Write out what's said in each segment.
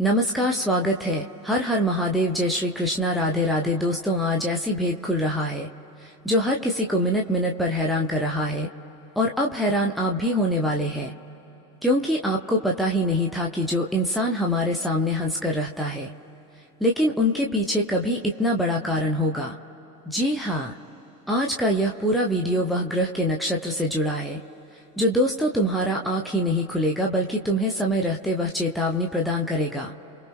नमस्कार, स्वागत है। हर हर महादेव, जय श्री कृष्णा, राधे राधे। दोस्तों, आज ऐसी भेद खुल रहा है जो हर किसी को मिनट मिनट पर हैरान कर रहा है। और अब हैरान आप भी होने वाले हैं, क्योंकि आपको पता ही नहीं था कि जो इंसान हमारे सामने हंसकर रहता है, लेकिन उनके पीछे कभी इतना बड़ा कारण होगा। जी हाँ, आज का यह पूरा वीडियो वह ग्रह के नक्षत्र से जुड़ा है जो दोस्तों तुम्हारा आंख ही नहीं खुलेगा, बल्कि तुम्हें समय रहते वह चेतावनी प्रदान करेगा।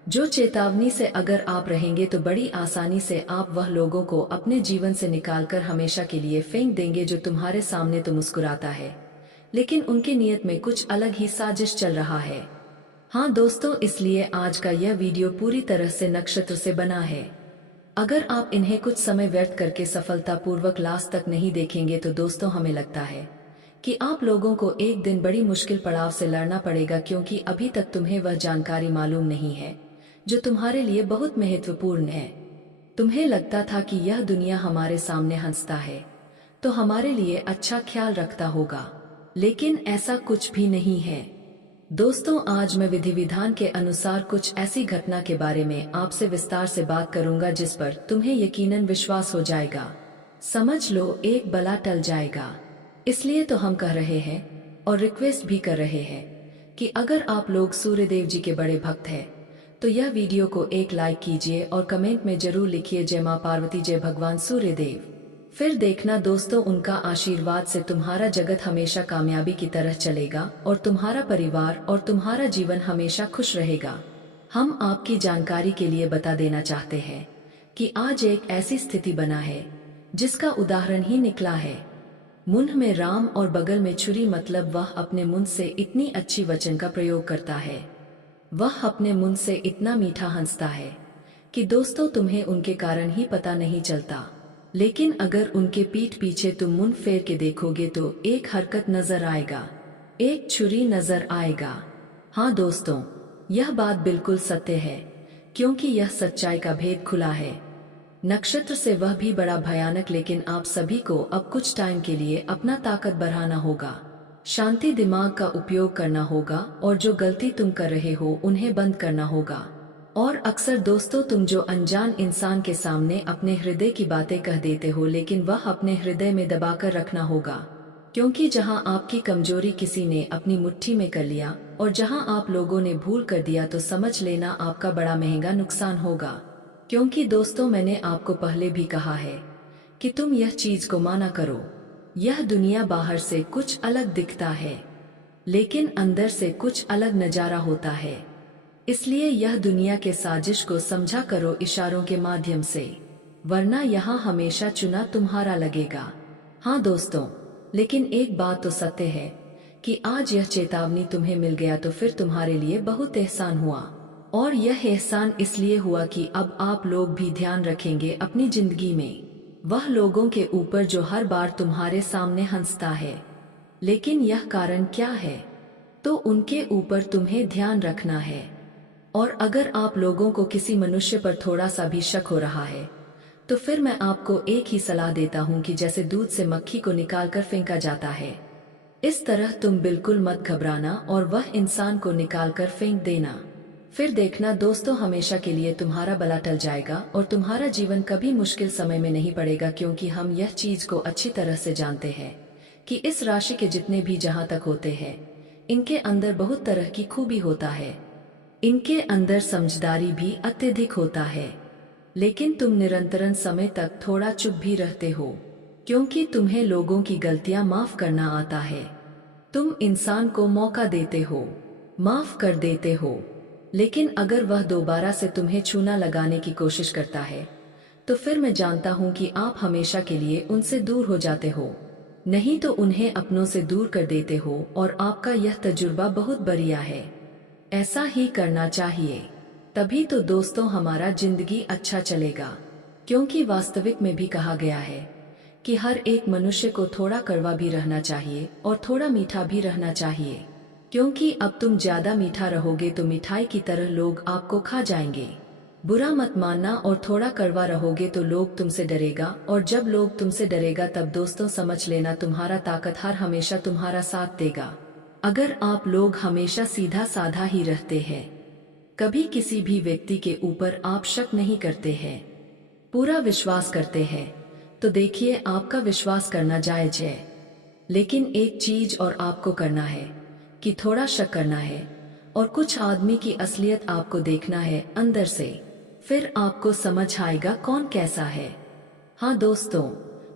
जो चेतावनी से अगर आप रहेंगे तो बड़ी आसानी से आप वह लोगों को अपने जीवन से निकालकर हमेशा के लिए फेंक देंगे जो तुम्हारे सामने तो मुस्कुराता है, लेकिन उनके नियत में कुछ अलग ही साजिश चल रहा है। हाँ दोस्तों, इसलिए आज का यह वीडियो पूरी तरह से नक्षत्र से बना है। अगर आप इन्हें कुछ समय व्यर्थ करके सफलतापूर्वक लास्ट तक नहीं देखेंगे तो दोस्तों, हमें लगता है कि आप लोगों को एक दिन बड़ी मुश्किल पड़ाव से लड़ना पड़ेगा, क्योंकि अभी तक तुम्हें वह जानकारी मालूम नहीं है जो तुम्हारे लिए बहुत महत्वपूर्ण है। तुम्हें लगता था कि यह दुनिया हमारे सामने हंसता है तो हमारे लिए अच्छा ख्याल रखता होगा, लेकिन ऐसा कुछ भी नहीं है। दोस्तों, आज मैं विधि विधान के अनुसार कुछ ऐसी घटना के बारे में आपसे विस्तार से बात करूंगा जिस पर तुम्हें यकीनन विश्वास हो जाएगा। समझ लो, एक बला टल जाएगा। इसलिए तो हम कह रहे हैं और रिक्वेस्ट भी कर रहे हैं कि अगर आप लोग सूर्यदेव जी के बड़े भक्त हैं तो यह वीडियो को एक लाइक कीजिए और कमेंट में जरूर लिखिए, जय मां पार्वती, जय भगवान सूर्यदेव। फिर देखना दोस्तों, उनका आशीर्वाद से तुम्हारा जगत हमेशा कामयाबी की तरह चलेगा और तुम्हारा परिवार और तुम्हारा जीवन हमेशा खुश रहेगा। हम आपकी जानकारी के लिए बता देना चाहते हैं कि आज एक ऐसी स्थिति बना है जिसका उदाहरण ही निकला है। मुंह में राम और बगल में छुरी, मतलब वह अपने मुंह से इतनी अच्छी वचन का प्रयोग करता है, वह अपने मुंह से इतना मीठा हंसता है कि दोस्तों तुम्हें उनके कारण ही पता नहीं चलता। लेकिन अगर उनके पीठ पीछे तुम मुंह फेर के देखोगे तो एक हरकत नजर आएगा, एक छुरी नजर आएगा। हाँ दोस्तों, यह बात बिल्कुल सत्य है, क्योंकि यह सच्चाई का भेद खुला है। नक्षत्र से वह भी बड़ा भयानक, लेकिन आप सभी को अब कुछ टाइम के लिए अपना ताकत बढ़ाना होगा, शांति दिमाग का उपयोग करना होगा और जो गलती तुम कर रहे हो उन्हें बंद करना होगा। और अक्सर दोस्तों, तुम जो अनजान इंसान के सामने अपने हृदय की बातें कह देते हो, लेकिन वह अपने हृदय में दबाकर रखना होगा, क्योंकि जहां आपकी कमजोरी किसी ने अपनी मुट्ठी में कर लिया और जहां आप लोगों ने भूल कर दिया तो समझ लेना आपका बड़ा महंगा नुकसान होगा। क्योंकि दोस्तों, मैंने आपको पहले भी कहा है कि तुम यह चीज को माना करो, यह दुनिया बाहर से कुछ अलग दिखता है लेकिन अंदर से कुछ अलग नजारा होता है। इसलिए यह दुनिया के साजिश को समझा करो इशारों के माध्यम से, वरना यहाँ हमेशा चुना तुम्हारा लगेगा। हाँ दोस्तों, लेकिन एक बात तो सत्य है कि आज यह चेतावनी तुम्हें मिल गया तो फिर तुम्हारे लिए बहुत एहसान हुआ। और यह एहसान इसलिए हुआ कि अब आप लोग भी ध्यान रखेंगे अपनी जिंदगी में वह लोगों के ऊपर जो हर बार तुम्हारे सामने हंसता है। लेकिन यह कारण क्या है? तो उनके ऊपर तुम्हें ध्यान रखना है। और अगर आप लोगों को किसी मनुष्य पर थोड़ा सा भी शक हो रहा है तो फिर मैं आपको एक ही सलाह देता हूँ कि जैसे दूध से मक्खी को निकालकर फेंका जाता है, इस तरह तुम बिल्कुल मत घबराना और वह इंसान को निकालकर फेंक देना। फिर देखना दोस्तों, हमेशा के लिए तुम्हारा बला टल जाएगा और तुम्हारा जीवन कभी मुश्किल समय में नहीं पड़ेगा, क्योंकि हम यह चीज को अच्छी तरह से जानते हैं कि इस राशि के जितने भी जहां तक होते हैं, इनके अंदर बहुत तरह की खूबी होता है, इनके अंदर समझदारी भी अत्यधिक होता है। लेकिन तुम निरंतरन समय तक थोड़ा चुप भी रहते हो, क्योंकि तुम्हें लोगों की गलतियां माफ करना आता है। तुम इंसान को मौका देते हो, माफ कर देते हो, लेकिन अगर वह दोबारा से तुम्हें चूना लगाने की कोशिश करता है तो फिर मैं जानता हूं कि आप हमेशा के लिए उनसे दूर हो जाते हो, नहीं तो उन्हें अपनों से दूर कर देते हो। और आपका यह तजुर्बा बहुत बढ़िया है, ऐसा ही करना चाहिए, तभी तो दोस्तों हमारा जिंदगी अच्छा चलेगा। क्योंकि वास्तविक में भी कहा गया है कि हर एक मनुष्य को थोड़ा कड़वा भी रहना चाहिए और थोड़ा मीठा भी रहना चाहिए, क्योंकि अब तुम ज्यादा मीठा रहोगे तो मिठाई की तरह लोग आपको खा जाएंगे। बुरा मत मानना, और थोड़ा कड़वा रहोगे तो लोग तुमसे डरेगा, और जब लोग तुमसे डरेगा तब दोस्तों समझ लेना तुम्हारा ताकत हर हमेशा तुम्हारा साथ देगा। अगर आप लोग हमेशा सीधा साधा ही रहते हैं कभी किसी भी व्यक्ति के ऊपर आप शक नहीं करते हैं, पूरा विश्वास करते हैं। तो देखिए, आपका विश्वास करना जायज है, लेकिन एक चीज और आपको करना है कि थोड़ा शक करना है और कुछ आदमी की असलियत आपको देखना है अंदर से, फिर आपको समझ आएगा कौन कैसा है। हाँ दोस्तों,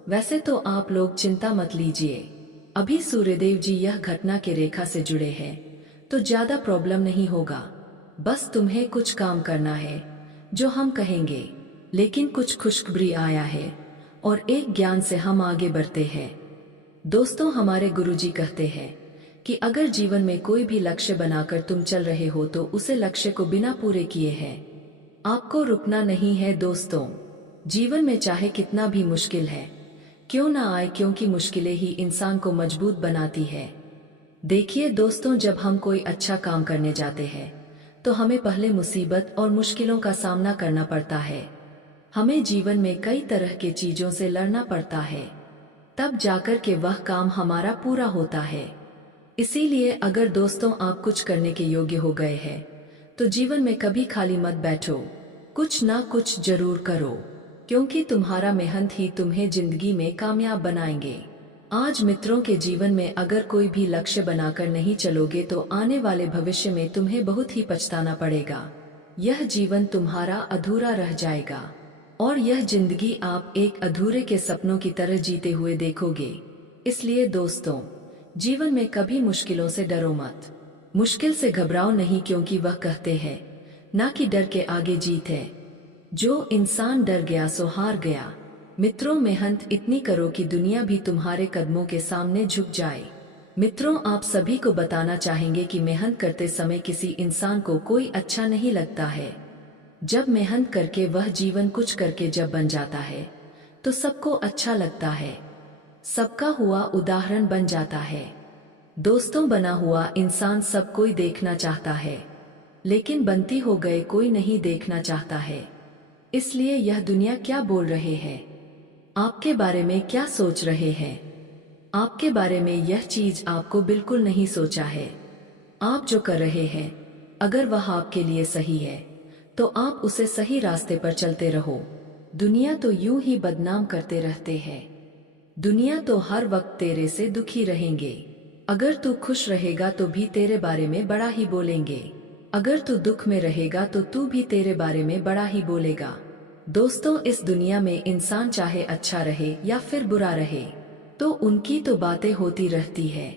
वैसे तो आप लोग चिंता मत लीजिए, अभी सूर्यदेव जी यह घटना के रेखा से जुड़े हैं, तो ज्यादा प्रॉब्लम नहीं होगा। बस तुम्हें कुछ काम करना है जो हम कहेंगे, लेकिन कुछ खुशखबरी आया है और एक ज्ञान से हम आगे बढ़ते हैं। दोस्तों, हमारे गुरुजी कहते हैं कि अगर जीवन में कोई भी लक्ष्य बनाकर तुम चल रहे हो तो उसे लक्ष्य को बिना पूरे किए हैं आपको रुकना नहीं है। दोस्तों, जीवन में चाहे कितना भी मुश्किल है क्यों ना आए, क्योंकि मुश्किलें ही इंसान को मजबूत बनाती है। देखिए दोस्तों, जब हम कोई अच्छा काम करने जाते हैं तो हमें पहले मुसीबत और मुश्किलों का सामना करना पड़ता है। हमें जीवन में कई तरह के चीजों से लड़ना पड़ता है, तब जाकर के वह काम हमारा पूरा होता है। इसीलिए अगर दोस्तों आप कुछ करने के योग्य हो गए हैं तो जीवन में कभी खाली मत बैठो, कुछ ना कुछ जरूर करो, क्योंकि तुम्हारा मेहनत ही तुम्हें जिंदगी में कामयाब बनाएंगे। आज मित्रों के जीवन में अगर कोई भी लक्ष्य बनाकर नहीं चलोगे तो आने वाले भविष्य में तुम्हें बहुत ही पछताना पड़ेगा। यह जीवन तुम्हारा अधूरा रह जाएगा और यह जिंदगी आप एक अधूरे के सपनों की तरह जीते हुए देखोगे। इसलिए दोस्तों, जीवन में कभी मुश्किलों से डरो मत, मुश्किल से घबराओ नहीं, क्योंकि वह कहते हैं ना कि डर के आगे जीत है, जो इंसान डर गया सो हार गया। मित्रों, मेहनत इतनी करो कि दुनिया भी तुम्हारे कदमों के सामने झुक जाए। मित्रों, आप सभी को बताना चाहेंगे कि मेहनत करते समय किसी इंसान को कोई अच्छा नहीं लगता है। जब मेहनत करके वह जीवन कुछ करके जब बन जाता है तो सबको अच्छा लगता है, सबका हुआ उदाहरण बन जाता है। दोस्तों, बना हुआ इंसान सब कोई देखना चाहता है, लेकिन बनती हो गए कोई नहीं देखना चाहता है। इसलिए यह दुनिया क्या बोल रहे हैं, आपके बारे में क्या सोच रहे हैं, आपके बारे में यह चीज आपको बिल्कुल नहीं सोचा है। आप जो कर रहे हैं अगर वह आपके लिए सही है तो आप उसे सही रास्ते पर चलते रहो। दुनिया तो यूं ही बदनाम करते रहते हैं, दुनिया तो हर वक्त तेरे से दुखी रहेंगे। अगर तू खुश रहेगा तो भी तेरे बारे में बड़ा ही बोलेंगे, अगर तू दुख में रहेगा तो तू भी तेरे बारे में बड़ा ही बोलेगा। दोस्तों, इस दुनिया में इंसान चाहे अच्छा रहे या फिर बुरा रहे तो उनकी तो बातें होती रहती है।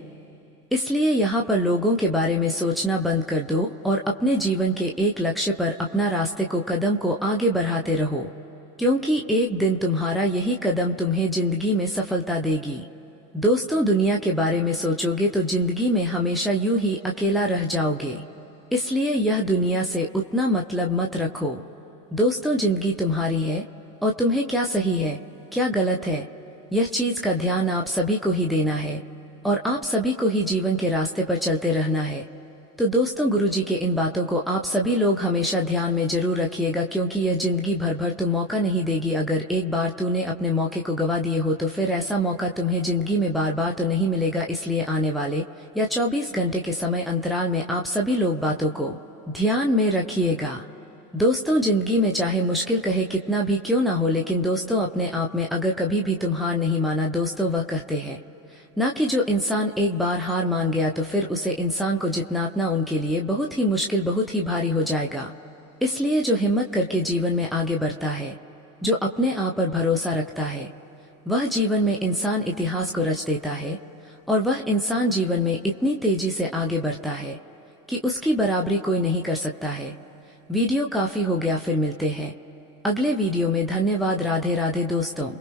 इसलिए यहाँ पर लोगों के बारे में सोचना बंद कर दो और अपने जीवन के एक लक्ष्य पर अपना रास्ते को कदम को आगे बढ़ाते रहो, क्योंकि एक दिन तुम्हारा यही कदम तुम्हें जिंदगी में सफलता देगी। दोस्तों, दुनिया के बारे में सोचोगे तो जिंदगी में हमेशा यूं ही अकेला रह जाओगे। इसलिए यह दुनिया से उतना मतलब मत रखो। दोस्तों, जिंदगी तुम्हारी है और तुम्हें क्या सही है क्या गलत है यह चीज का ध्यान आप सभी को ही देना है और आप सभी को ही जीवन के रास्ते पर चलते रहना है। तो दोस्तों, गुरुजी के इन बातों को आप सभी लोग हमेशा ध्यान में जरूर रखिएगा, क्योंकि यह जिंदगी भर भर तो मौका नहीं देगी। अगर एक बार तूने अपने मौके को गवा दिए हो तो फिर ऐसा मौका तुम्हें जिंदगी में बार बार तो नहीं मिलेगा। इसलिए आने वाले या 24 घंटे के समय अंतराल में आप सभी लोग बातों को ध्यान में रखिएगा। दोस्तों, जिंदगी में चाहे मुश्किल कहे कितना भी क्यों ना हो, लेकिन दोस्तों अपने आप में अगर कभी भी तुम हार नहीं माना, दोस्तों वह कहते हैं ना कि जो इंसान एक बार हार मान गया तो फिर उसे इंसान को जितना उनके लिए बहुत ही मुश्किल बहुत ही भारी हो जाएगा। इसलिए जो हिम्मत करके जीवन में आगे बढ़ता है, जो अपने आप पर भरोसा रखता है, वह जीवन में इंसान इतिहास को रच देता है और वह इंसान जीवन में इतनी तेजी से आगे बढ़ता है कि उसकी बराबरी कोई नहीं कर सकता है। वीडियो काफी हो गया, फिर मिलते हैं अगले वीडियो में। धन्यवाद। राधे राधे दोस्तों।